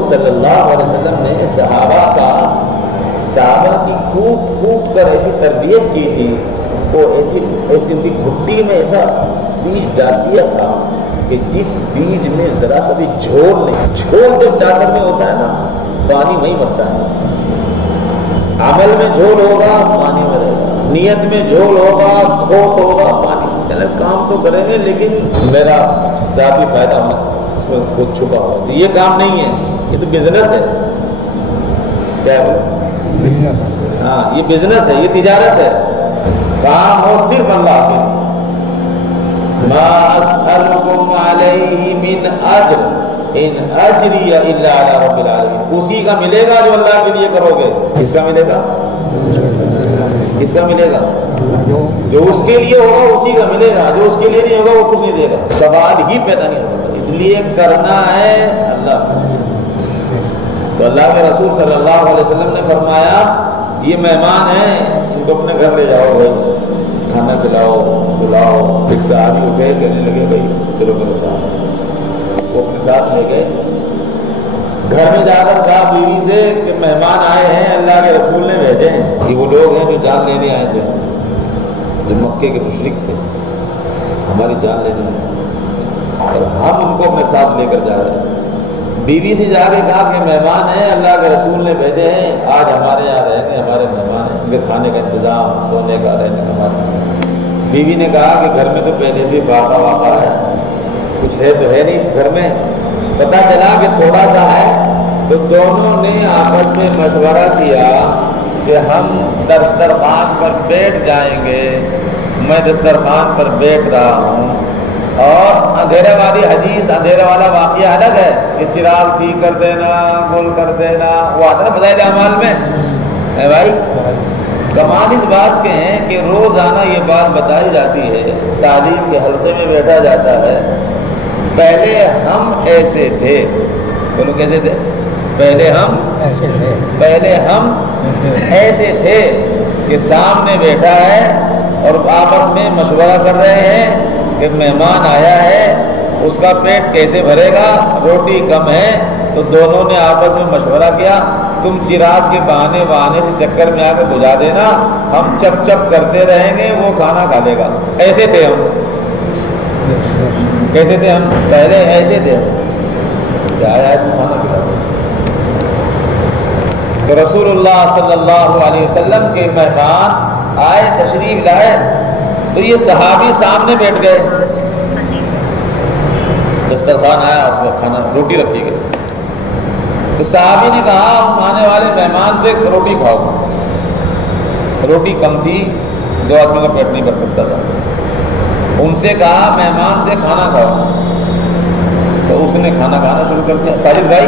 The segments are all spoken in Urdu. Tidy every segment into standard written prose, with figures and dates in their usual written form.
رسول صلی اللہ علیہ وسلم نے صحابہ کی کوپ کر ایسی تربیت کی تھی، وہ ایسی ان کی گھٹی میں ایسا بیج ڈال دیا تھا کہ جس بیج میں ذرا سا بھی جھول نہیں، جھول جب چادر میں ہوتا ہے نا پانی وہیں مرتا ہے۔ عمل میں جھول ہوگا پانی مرے گا، نیت میں جھول ہوگا، کھوٹ ہوگا پانی، چلے کام تو کریں گے لیکن میرا ذاتی فائدہ اس میں خود چھپا ہوا، تو یہ کام نہیں ہے، یہ تو بزنس ہے۔ کیا ہے بزنس؟ ہاں یہ بزنس ہے، یہ تجارت ہے، کام ہو صرف اللہ کے۔ ما اسألکم علیہ من اجر ان اجری الا علی رب العالمین، اسی کا ملے گا جو اللہ کے لیے کرو گے۔ کس کا ملے گا؟ کس کا ملے گا؟ جو اس کے لیے ہوگا اسی کا ملے گا، جو اس کے لیے نہیں ہوگا وہ کچھ نہیں دے گا، سوال ہی پیدا نہیں ہو سکتا۔ اس لیے کرنا ہے اللہ کا۔ تو اللہ کے رسول صلی اللہ علیہ وسلم نے فرمایا یہ مہمان ہیں، ان کو اپنے گھر لے جاؤ بھائی، کھانا کھلاؤ سلاؤ۔ ایک صحابی اٹھے کہنے لگے بھائی چلو میرے ساتھ، وہ اپنے ساتھ لے گئے۔ گھر میں جا کر کہا بیوی سے کہ مہمان آئے ہیں، اللہ کے رسول نے بھیجے ہیں، کہ وہ لوگ ہیں جو جان لینے آئے تھے، جو مکے کے مشرک تھے، ہماری جان لینے آئے اور ہم ان کو اپنے ساتھ لے کر جا رہے ہیں۔ بیوی سے جا کے کہا کہ مہمان ہیں، اللہ کے رسول نے بھیجے ہیں، آج ہمارے یہاں رہیں گے، ہمارے مہمان ہیں، ان کے کھانے کا انتظام، سونے کا، رہنے کا ہمارا۔ بیوی نے کہا کہ گھر میں تو پہلے سے فاقہ واقع ہے، کچھ ہے تو ہے نہیں گھر میں۔ پتہ چلا کہ تھوڑا سا ہے، تو دونوں نے آپس میں مشورہ کیا کہ ہم دسترخوان پر بیٹھ جائیں گے، میں دسترخوان پر بیٹھ رہا ہوں، اور اندھیرے والی حدیث، اندھیرے والا واقعہ الگ ہے کہ چراغ ٹھیک کر دینا، گول کر دینا، وہ آتا ہے فضائل اعمال میں ہے بھائی۔ کمال اس بات کے ہیں کہ روزانہ یہ بات بتائی جاتی ہے، تعلیم کے حلقے میں بیٹھا جاتا ہے، پہلے ہم ایسے تھے، بولو کیسے تھے؟ پہلے ہم ایسے تھے کہ سامنے بیٹھا ہے اور آپس میں مشورہ کر رہے ہیں کہ مہمان آیا ہے، اس کا پیٹ کیسے بھرے گا، روٹی کم ہے، تو دونوں نے آپس میں مشورہ کیا تم چراغ کے بہانے سے چکر میں آ کے بجھا دینا، ہم چپ چپ کرتے رہیں گے، وہ کھانا کھا لے گا۔ ایسے تھے ہم، کیسے تھے ہم؟ پہلے ایسے تھے ہم، کیا آیا اس کو کھانا کھلا دو۔ تو رسول اللہ صلی اللہ علیہ وسلم کے مہمان آئے، تشریف لائے، تو یہ صحابی سامنے بیٹھ گئے، دسترخوان آیا، اس میں کھانا روٹی رکھی گئی، تو صحابی نے کہا ہم آنے والے مہمان سے روٹی کھاؤ۔ روٹی کم تھی، 2 آدمی کا پیٹ نہیں بھر سکتا تھا، ان سے کہا مہمان سے کھانا کھاؤ، تو اس نے کھانا کھانا شروع کر دیا۔ ساجد بھائی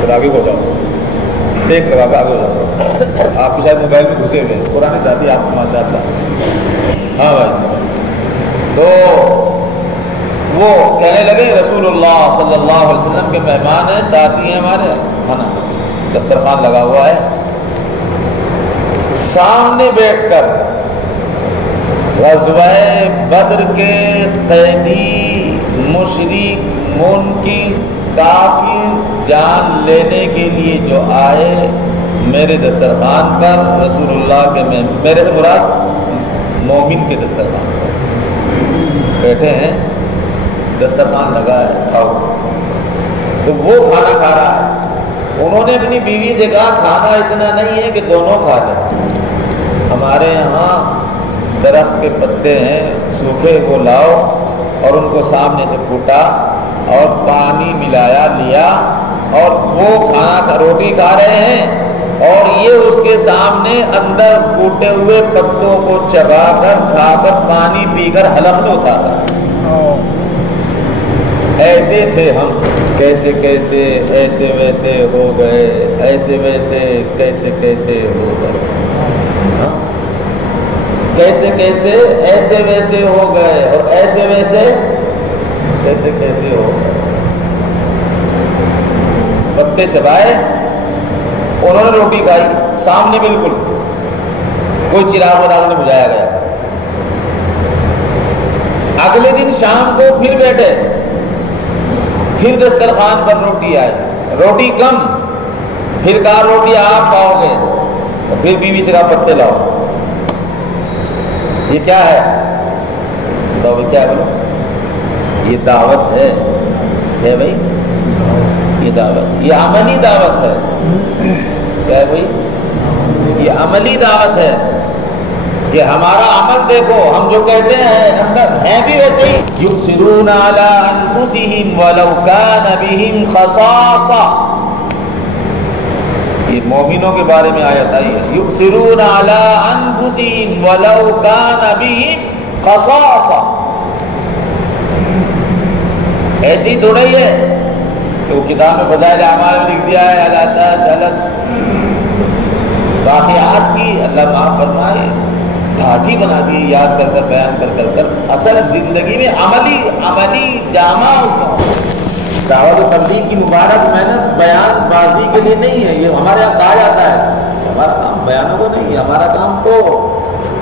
پھر آگے ہو جاؤ، دیکھ لگا کے آگے ہو جاؤ، آپ کے شاید موبائل میں گھسے ہوئے، پرانے ساتھی آپ کو مان جاتا۔ ہاں بھائی، تو وہ کہنے لگے رسول اللہ صلی اللہ علیہ وسلم کے مہمان ہیں، ساتھی ہیں ہمارے، کھانا دسترخوان لگا ہوا ہے۔ سامنے بیٹھ کر غزوہ بدر کے قیدی مشرک منکر کافر جان لینے کے لیے جو آئے میرے دسترخوان پر، رسول اللہ کے میرے سے مراد مومن کے دسترخوان پر بیٹھے ہیں، دسترخوان لگا ہے، کھاؤ۔ تو وہ کھانا کھا رہا ہے، انہوں نے اپنی بیوی سے کہا کھانا اتنا نہیں ہے کہ دونوں کھا لیں، ہمارے یہاں درخت کے پتے ہیں سوکھے، وہ لاؤ، اور ان کو سامنے سے کوٹا اور پانی ملایا لیا، اور وہ کھانا روٹی کھا رہے ہیں، اور یہ اس کے سامنے اندر کوٹے ہوئے پتوں کو چبا کر کھا کر پانی پی کر حلق میں اتارا۔ ایسے تھے ہم، کیسے کیسے ایسے ویسے ہو گئے، ایسے ویسے کیسے کیسے ہو گئے، کیسے کیسے ایسے ویسے ہو گئے، اور ایسے ویسے کیسے کیسے ہو گئے۔ پتے چبائے، انہوں نے روٹی کھائی سامنے، بالکل کوئی چراغ وراغ نہیں بجھایا گیا۔ اگلے دن شام کو پھر بیٹھے، پھر دسترخوان پر روٹی آئی، روٹی کم، پھر کہا روٹی آپ کھاؤ گے، اور پھر بیوی سے کہا پتے لاؤ. یہ کیا ہے؟ بتاؤ بھائی کیا ہے؟ بولو. یہ دعوت ہے بھائی، یہ دعوت، یہ عملی دعوت ہے. کیا ہے بھائی؟ یہ عملی دعوت ہے. یہ ہمارا عمل دیکھو، ہم جو کہتے ہیں اندر ہیں بھی ویسے ہی. یؤثرون علی انفسہم ولو کان بہم خصاصہ. یہ مومنوں کے بارے میں آیت آئی ہے. یؤثرون علی انفسہم ولو کان بہم خصاصہ. ایسی تھوڑا ہی ہے کہ وہ کتاب میں فضائل اعمال میں لکھ دیا ہے اللہ جلد واقعات کی اللہ معاف فرمائے بھاجی بنا دی یاد کر کر بیان کر اصل زندگی میں عملی جامع اس کا. دعوت و تبلیغ کی مبارک محنت بیان بازی کے لیے نہیں ہے. یہ ہمارے یہاں کہا جاتا ہے ہمارا کام بیانوں کو نہیں ہے، ہمارا کام تو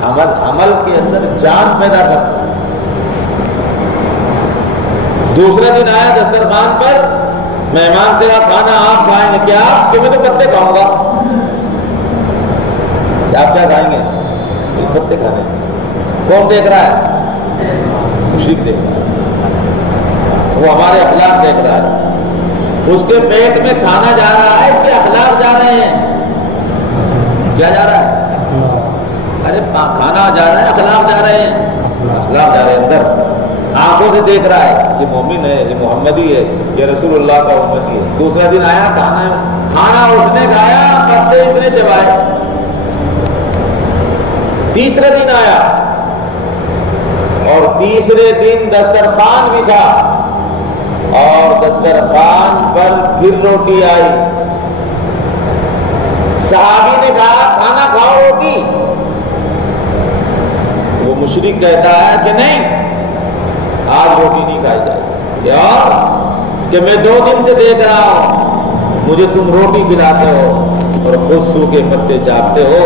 عمل کے اندر جان پیدا کرنا. دوسرا دن آیا دسترخوان پر، مہمان سے کھانا آپ کھائیں گے کیا؟ کہ میں تو پتے کھاؤں گا. آپ کیا کھائیں گے؟ پتے کھانے. کون دیکھ رہا ہے؟ مشرک دیکھ رہا ہے، وہ ہمارے اخلاق دیکھ رہا ہے. اس کے پیٹ میں کھانا جا رہا ہے، اس کے اخلاق جا رہے ہیں. کیا جا رہا ہے؟ ارے کھانا جا رہا ہے، اخلاق جا رہے ہیں. اخلاق جا رہے ہیں اندر، آنکھوں سے دیکھ رہا ہے یہ مومن ہے، یہ محمدی ہے، یہ رسول اللہ کا امتی ہے. دوسرا دن آیا کھانا اس نے کھایا، پتے اس نے چبائے. تیسرا دن آیا اور تیسرے دن دسترخوان بچھا اور دسترخوان پر پھر روٹی آئی. صحابی نے کہا کھانا کھاؤ روٹی. وہ مشرک کہتا ہے کہ نہیں آج روٹی نہیں کھائی جائے گی. یار کہ میں 2 دن سے دیکھ رہا ہوں مجھے تم روٹی کھلاتے ہو اور خود سوکھے پتے چاپتے ہو.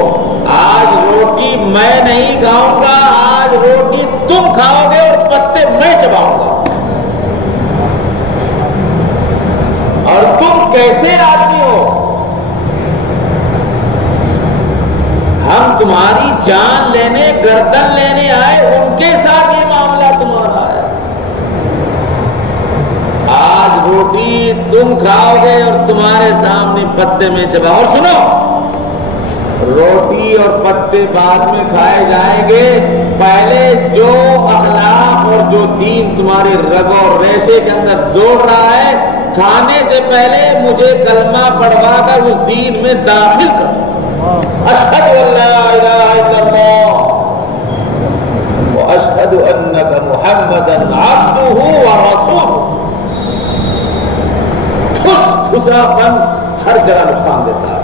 آج روٹی میں نہیں کھاؤں گا، آج روٹی تم کھاؤ گے اور پتے میں چباؤں گا. اور تم کیسے آدمی ہو؟ ہم تمہاری جان لینے گردن لینے آئے، ان کے ساتھ یہ معاملہ تمہارا ہے. آج روٹی تم کھاؤ گے اور تمہارے سامنے پتے میں چباؤ. اور سنو، روٹی اور پتے بعد میں کھائے جائیں گے. پہلے جو اخلاق اور جو دین تمہارے رگ اور ریشے کے اندر دوڑ رہا ہے، کھانے سے پہلے مجھے کلمہ پڑھوا کر اس دین میں داخل کرو. اشہد ان لا الہ الا اللہ واشہد انک محمدا عبدہ ورسولہ. ٹھسا پن ہر جگہ نقصان دیتا ہے.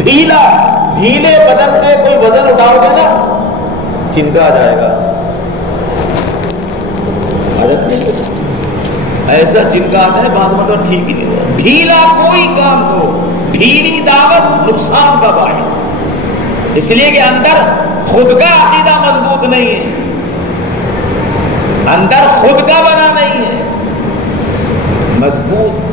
ڈھیلے بدن سے کوئی وزن اٹھاؤ گے نا چنکا آ جائے گا. عادت نہیں ہے، ایسا چنکا آتا ہے بعد میں تو ٹھیک ہی نہیں ہوا. ڈھیلا کوئی کام کرو، ڈھیلی دعوت نقصان کا باعث. اس لیے کہ اندر خود کا عقیدہ مضبوط نہیں ہے، اندر خود کا بنا نہیں ہے. مضبوط